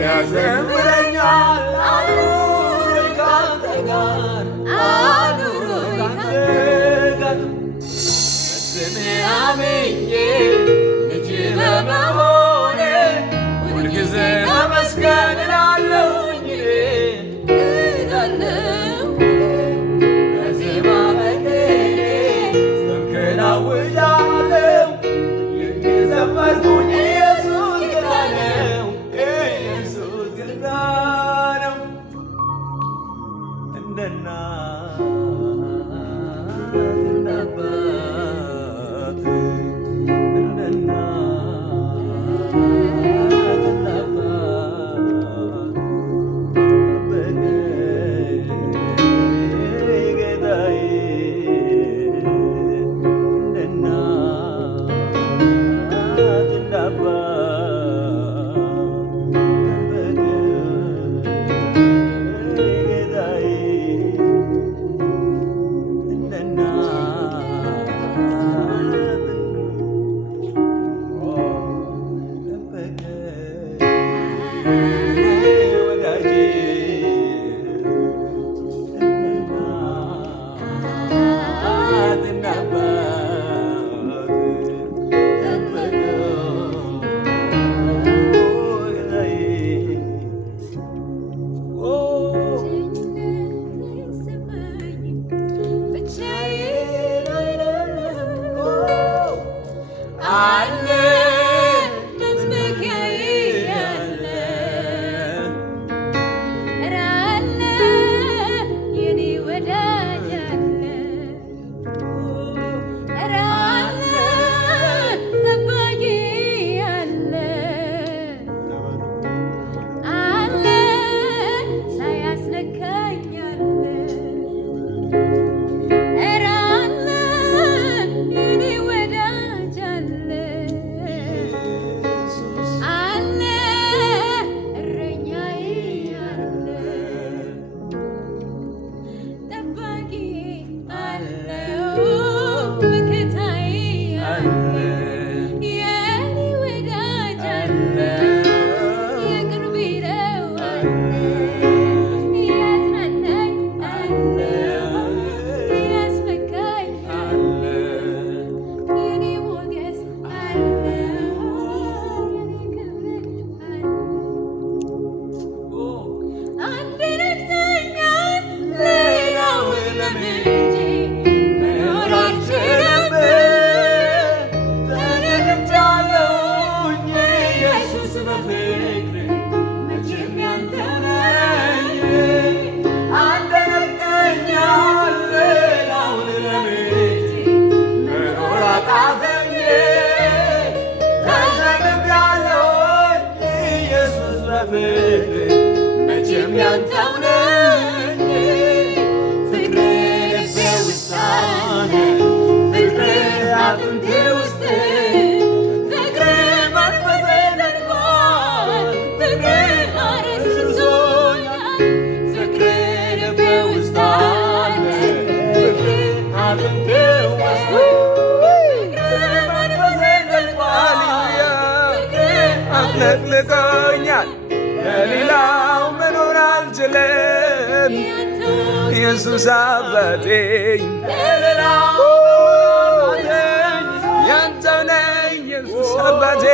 ያዘምረኛል አኑሮኝ ካንተ ጋር አኑሮኝ ካንተ ጋር በስምህ አምኜ ልጅ በመሆኔ ሁልጊዜ ተመስገን እላለሁኝ በዜማ በቅኔ ስምህን አውጃለሁ እየዘመርኩኝ ኢየሱስ ጌታ ነው ኢየሱስ ጌታ ነው እንደ እናት እንደ አባት እንደ እናት እንደ አባት ጠበቀኝ ጌታዬ እንደ እናት እንደ አባት ጠበቀኝ ጌታዬ እንደ እናት ጠበቀኝ ወዳጄ እንደ እናት እንደ አባት መቼም ያንተው ነኝ ፍቅሬ ልቤ ውስጥ አለ ፍቅሬ አጥንቴ ውስጥ ፍቅሬ መንፈሴ ዘልቋል ፍቅሬ አረስሶኛል ፍቅሬ ልቤ ውስጥ አለ ፍቅሬ አጥንቴ ውስጥ ፍቅሬ መንፈሴ ዘልቋል ፍቅሬ አጥለቅልቆኛል ለሌላው መኖር አልችልም ኢየሱስ አባቴ ለሌላው ያንተው ነኝ ኢየሱስ አባቴ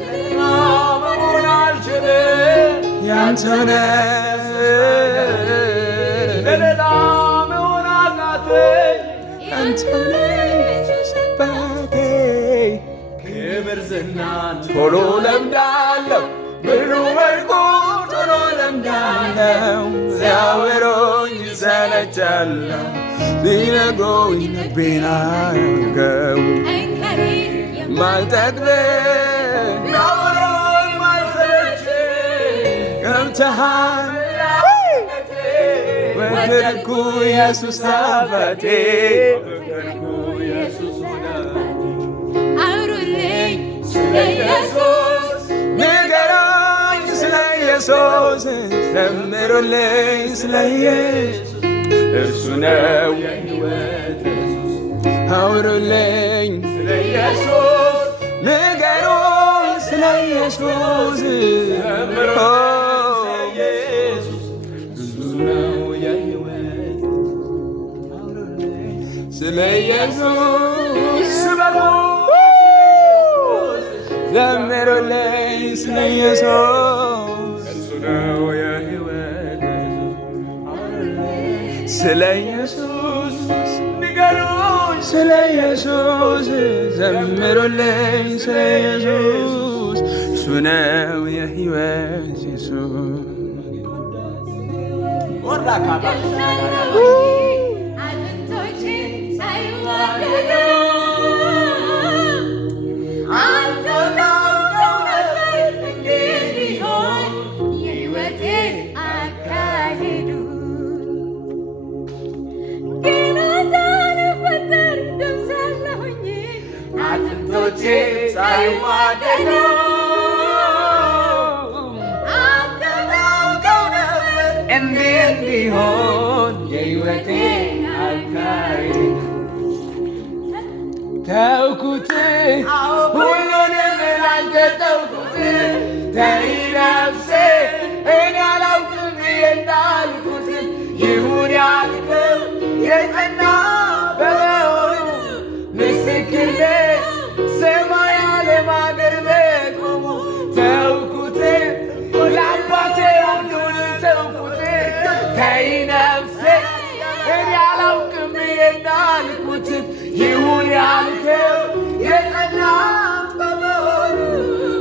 ለሌላው መኖር አልችልም ያንተው ነኝ ለሌላው መሆን አቃተኝ ያንተው ነኝ ኢየሱስ አባቴ ክብር ዝናን ቶሎ ለምዳለሁ ብሩ ወርቁ ቶሎ ለምዳለሁ ሲያወሩኝ ሰለቻለሁ ቢነግሩኝ ልቤን አያውቀው ማልጠግብ ቢያወሩኝ ማልሰለች ገብተሃል ወደድኩ ኢየሱስ አባቴ አውሩልኝ ስለ ኢየሱስ ንገሩኝ ስለ ኢየሱስ ዘምሩልኝ ስለ ኢየሱስ እርሱ ነው የሕይወት ኢየሱስ አውሩልኝ ስለ ኢየሱስ ንገሩኝ ስለ ኢየሱስ ለኢየሱስ ስበኩ ዘምሩልኝ ስለ ኢየሱስ እርሱ ነው የሕይወት ስለ ኢየሱስ ንገሩኝ ስለ ኢየሱስ ዘምሩልኝ ስለ ኢየሱስ እርሱ ነው የሕይወት ኢየሱስ ሳይዋደዱ አታውቀው ነበር እንዲህ እንዲሆን የሕይወቴ አካሄድ ተውኩት ሁሉንም ላንተ ተውኩት ተይ ነፍሴ እኔ አላውቅም እንዳልኩት ይሁን ያልከው የጸና በመሆኑ ምስክር ሰማይ ዓለም አገር በቆሙ ተውኩት ለአባቴ ሁሉን ተውኩት ተይ ነፍሴ እኔ አላውቅም እንዳልኩት ይሁን ያልከው የጸና በመሆኑ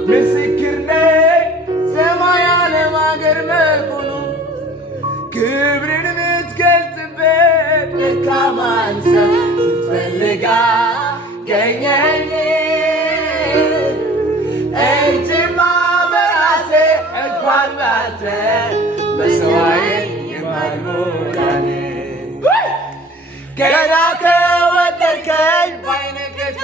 ምስክር ነኝ ሰማይ ዓለም አገር በቆሙ ክብርን የምትገልጽበት ደካማን ሰው ስትፈልጋ ገኘኝ